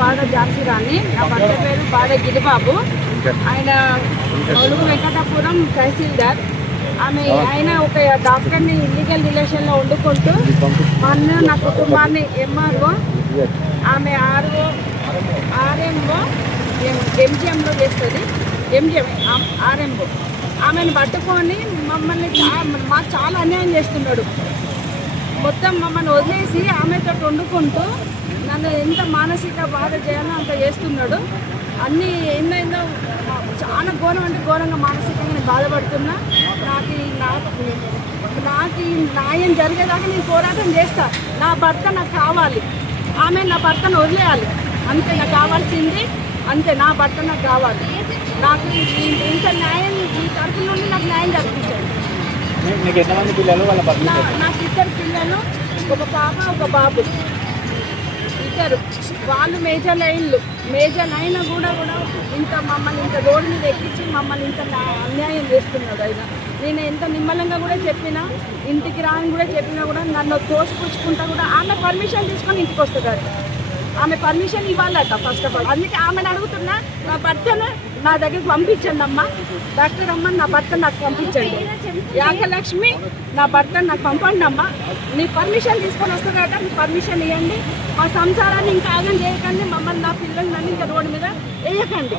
బాగా ఝాన్సీ రాణి, నా భర్త పేరు బాగా గిరిబాబు. ఆయన ఒలుగు వెంకటాపురం తహసీల్దార్. ఆయన ఒక డాక్టర్ని ఇల్లీగల్ రిలేషన్లో వండుకుంటూ మా అన్న నా కుటుంబాన్ని ఎంఆర్ఓ, ఆమె ఆర్ఎంఓ ఎంజిఎంలో చేస్తుంది, ఆర్ఎంఓ. ఆమెను పట్టుకొని మమ్మల్ని మాకు చాలా అన్యాయం చేస్తున్నాడు. మొత్తం మమ్మల్ని వదిలేసి ఆమెతో వండుకుంటూ నన్ను ఎంత మానసిక బాధ చేయాలో అంత చేస్తున్నాడు. అన్నీ ఏందో చాలా ఘోరం అంటే ఘోరంగా మానసికంగా నేను బాధపడుతున్నా. నాకు న్యాయం జరిగేదాకా నేను పోరాటం చేస్తా. నా భర్త నాకు కావాలి, ఆమె నా భర్తను వదిలేయాలి, అంతే నాకు కావాల్సింది, అంతే. నా భర్త నాకు కావాలి. నాకు ఇంత న్యాయం ఈ తరఫు నుండి నాకు న్యాయం జరిపించాడు. నాకు 2 పిల్లలు, ఒక పాప ఒక బాబు, 2. వాళ్ళు మేజర్ అయినా కూడా మమ్మల్ని ఇంత రోడ్డు మీద ఎక్కించి మమ్మల్ని ఇంత అన్యాయం చేస్తున్నాడు. ఆయన నేను ఎంత నిమ్మలంగా కూడా చెప్పినా, ఇంటికి రాని కూడా చెప్పినా కూడా నన్ను తోసిపుచ్చుకుంటా కూడా ఆమె పర్మిషన్ తీసుకొని ఇంటికి వస్తుంది. ఆమె పర్మిషన్ ఇవ్వాలట ఫస్ట్ ఆఫ్ ఆల్. అందుకే ఆమెను అడుగుతున్నా, నా భర్తను నా దగ్గరికి పంపించండి అమ్మ, డాక్టర్ అమ్మ నా భర్త నాకు పంపించండి, యాగలక్ష్మి నా భర్త నాకు పంపండి అమ్మ, నీ పర్మిషన్ తీసుకొని వస్తుందట, మీ పర్మిషన్ ఇవ్వండి, మా సంసారాన్ని ఇంకా ఆగం చేయకండి, మమ్మల్ని నా పిల్లల్ని నన్ను ఇంకా రోడ్డు మీద వేయకండి.